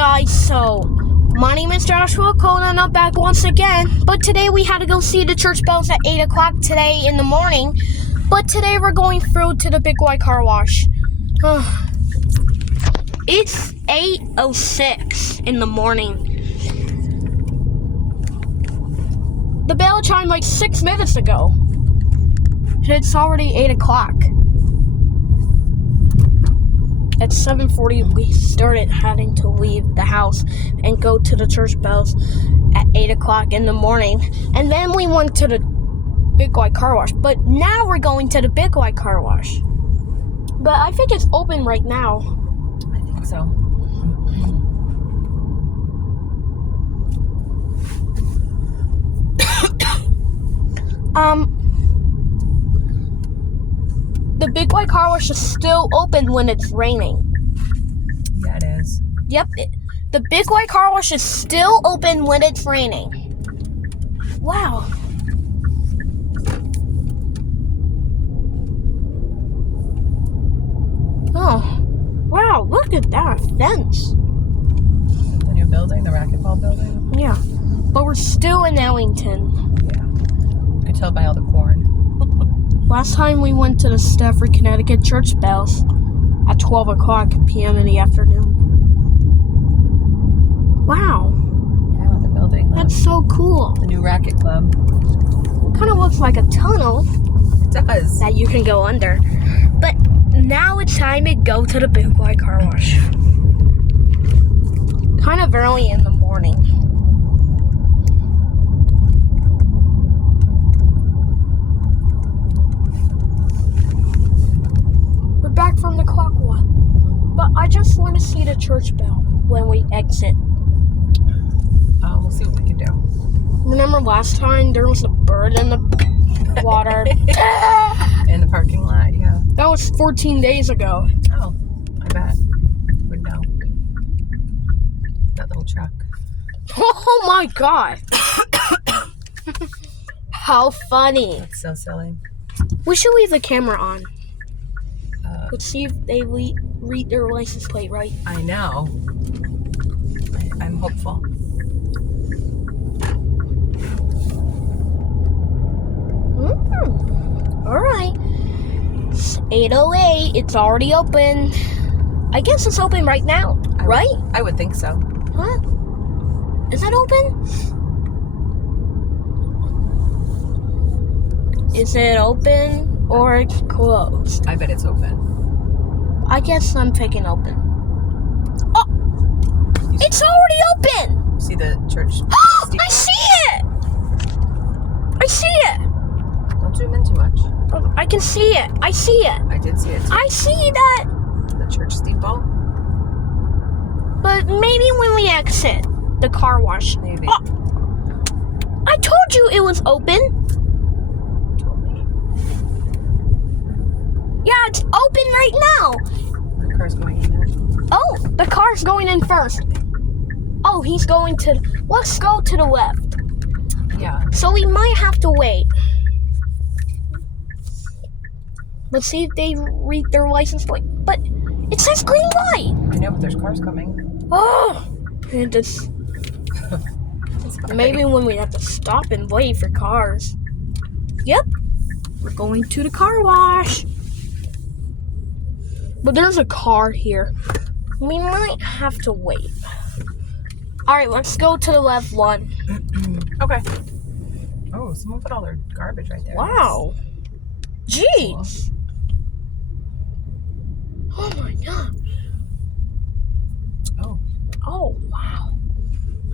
guys, so my name is Joshua Cole and I'm back once again. But today we had to go see the church bells at 8 o'clock today in the morning. But today we're going through to the Big White Car Wash. It's 8:06 in the morning. The bell chimed like 6 minutes ago. It's already 8 o'clock. At 7:40, we started having to leave the house and go to the church bells at 8 o'clock in the morning. And then we went to the Big White Car Wash. But now we're going to the Big White Car Wash. But I think it's open right now. I think so. The Big White Car Wash is still open when it's raining. Yeah, it is. Yep, the Big White Car Wash is still open when it's raining. Wow. Oh, wow, look at that fence. The new building, the racquetball building? Yeah, but we're still in Ellington. Yeah. You can tell by all the corn. Last time we went to the Stafford, Connecticut church bells at 12 o'clock p.m. in the afternoon. Wow. Yeah, the building. That's so cool. The new racket club. Kind of looks like a tunnel It does. that you can go under. But now it's time to go to the Big White Car Wash. Kind of early in the morning. Back from the clock one, but I just want to see the church bell when we exit. We'll see what we can do. Remember last time there was a bird in the water? In the parking lot, yeah. That was 14 days ago. Oh, I bet. Would know. That little truck. Oh my god. How funny. It's so silly. We should leave the camera on. Let's see if they read their license plate right. I know. I'm hopeful. Alright. It's 8:08. It's already open. I guess it's open right now, right? I would think so. Huh? Is that open? Is it open or it's closed? I bet it's open. I guess I'm picking open. Oh! It's already open! See the church steeple? I see it! I see it! Don't zoom in too much. I can see it. I see it. I did see it too. I see that. The church steeple? But maybe when we exit the car wash. Maybe. Oh! I told you it was open. Yeah, it's open right now. The car's going in there. Oh, the car's going in first. Oh, he's going to... Let's go to the left. Yeah. So we might have to wait. Let's see if they read their license plate. But it says green light. I know, but there's cars coming. Oh, and it's... Maybe when we have to stop and wait for cars. Yep, we're going to the car wash. But there's a car here. We might have to wait. Alright, let's go to the left one. Okay. Oh, someone put all their garbage right there. Wow. Jeez. Oh my god. Oh, wow.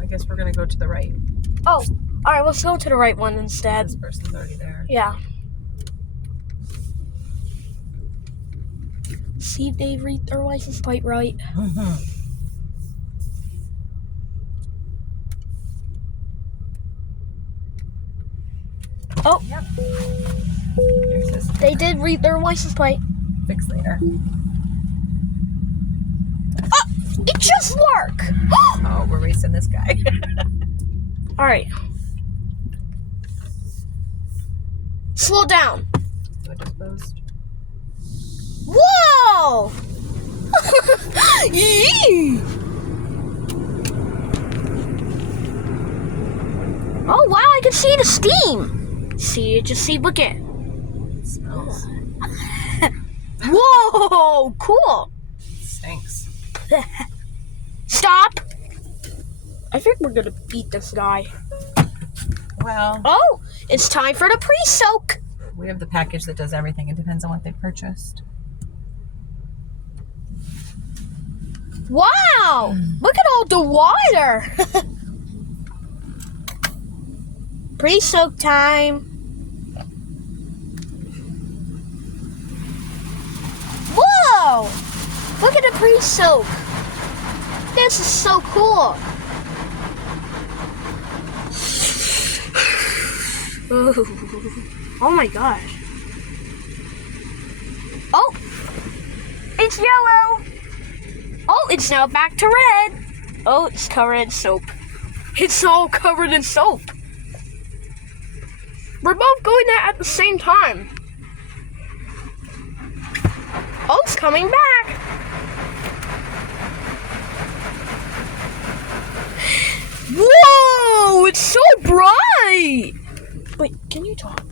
I guess we're going to go to the right. Oh, alright, let's go to the right one instead. This person's already there. Yeah. See if they read their license plate right. Oh, Yep. There's this. they did read their license plate. Fix later. Oh, it just worked. Oh, we're racing this guy. All right. Slow down. Do it disposed. Whoa! Yee! see the steam. See, just see, look at it. It smells. Whoa, cool. Stinks. Stop. I think we're gonna beat this guy. Well, Oh, it's time for the pre-soak. we have the package that does everything. It depends on what they purchased. Wow, look at all the water. Pre-soak time. Whoa, look at the pre-soak. This is so cool. Ooh. Oh my gosh. Oh, it's yellow. Oh, it's now back to red. Oh, it's covered in soap. It's all covered in soap. We're both going there at the same time. Oh, it's coming back. Whoa, it's so bright. Wait, can you talk?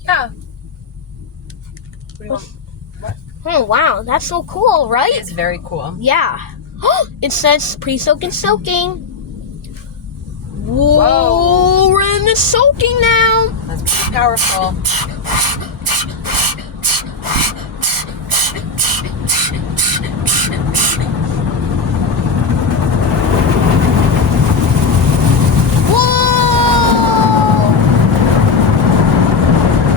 Yeah. What do you want? Oh, wow, that's so cool, right? It's very cool. Yeah. It says pre-soak and soaking. Whoa, Whoa. we're in the soaking now. That's pretty powerful. Whoa!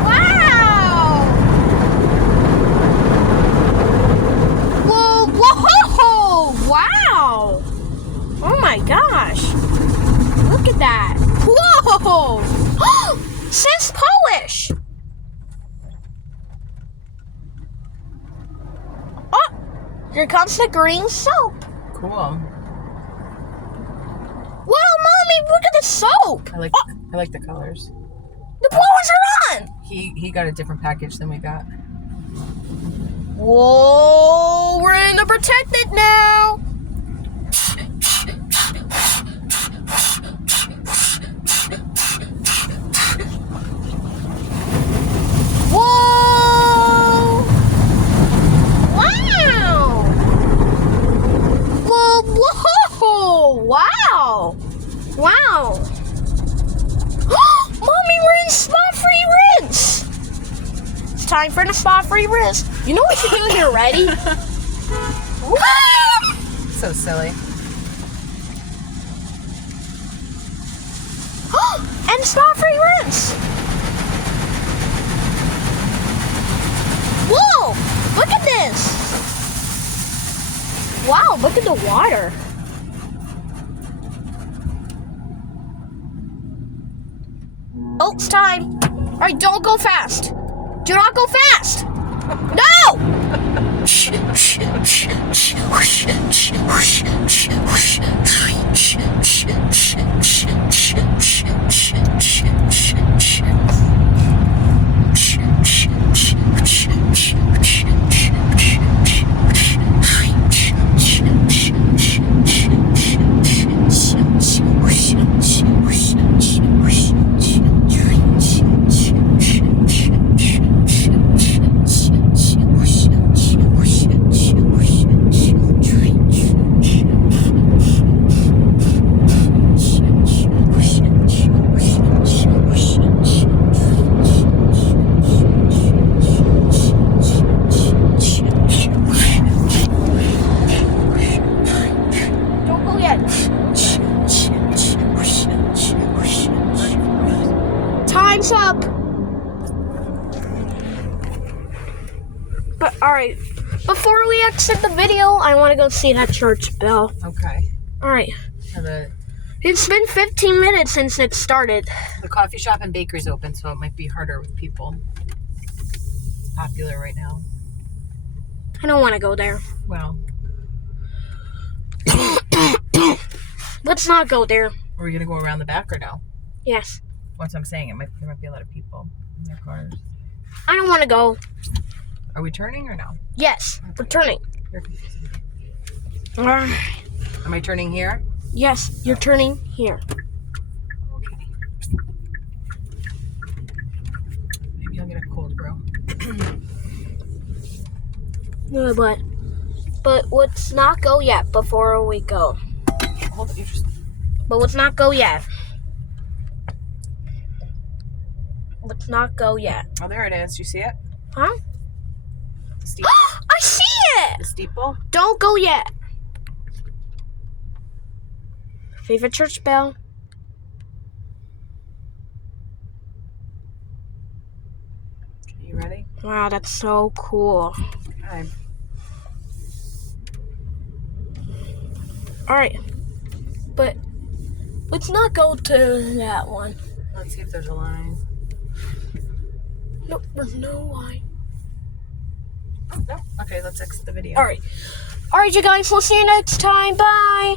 Wow! Whoa! Whoa! Wow! Oh my gosh! Look at that! Whoa! Says Polish. Oh! Here comes the green soap. Cool. Wow, Mommy, look at the soap! I like Oh, I like the colors. the blowers are on! He got a different package than we got. Whoa, we're in the protected now. Whoa! Wow! Whoa, whoa! Wow! Wow! Mommy, we're in spot-free rinse! It's time for the spot-free rinse. You know what you do when you're ready? So silly. And spot-free rinse! Whoa! Look at this! Wow, look at the water. Oh, it's time. Alright, don't go fast. Do not go fast! No! Don't go yet. Time's up. But alright, before we exit the video, I want to go see that church bell. Okay. Alright, Now it's been 15 minutes since it started. the coffee shop and bakery's open, so it might be harder with people. It's popular right now. I don't want to go there. Well, Let's not go there. are we gonna go around the back or no? Yes. That's what I'm saying. There might be a lot of people in their cars. I don't want to go. Are we turning or no? Yes, we're turning. You're confusing me. Alright. Am I turning here? Yes, you're turning here. No, but let's not go yet before we go. Hold on, you just... But let's not go yet. Let's not go yet. Oh, there it is. You see it? Huh? The steeple? I see it! The steeple? Don't go yet. Favorite church bell? You ready? Wow, that's so cool. Okay. Alright. But let's not go to that one. Let's see if there's a line. Nope, there's no line. Oh, no. Okay, let's exit the video. Alright. Alright, you guys, we'll see you next time. Bye.